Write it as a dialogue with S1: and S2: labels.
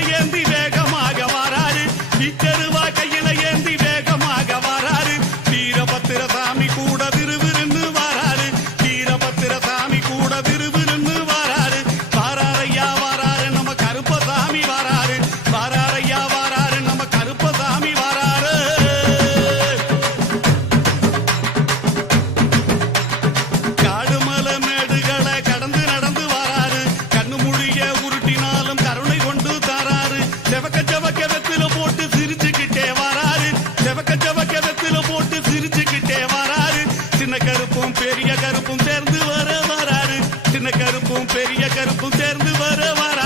S1: கையில ஏந்தி வேகமாக வாராரு. பிச்சருவா கையில ஏந்தி வேகமாக வாராரு. வீரபத்திர சாமி கூட விறுவிறுன்னு வாராரு. வீரபத்திர சாமி கூட விறுவிறுன்னு வாராரு. வாராரையா வாராரு நம்ம கருப்பசாமி வாராரு. வாராரையா வாராரு நம்ம கருப்பசாமி வாராரு. காடுமல மேடுகளை கடந்து நடந்து வாராரு. கண்ணு முடிய உருட்டினா சிரிச்சுக்கிட்டே வராரு. சின்ன கருப்பும் பெரிய கருப்பும் சேர்ந்து வர வராரு. சின்ன கருப்பும் பெரிய கருப்பும் சேர்ந்து வர வர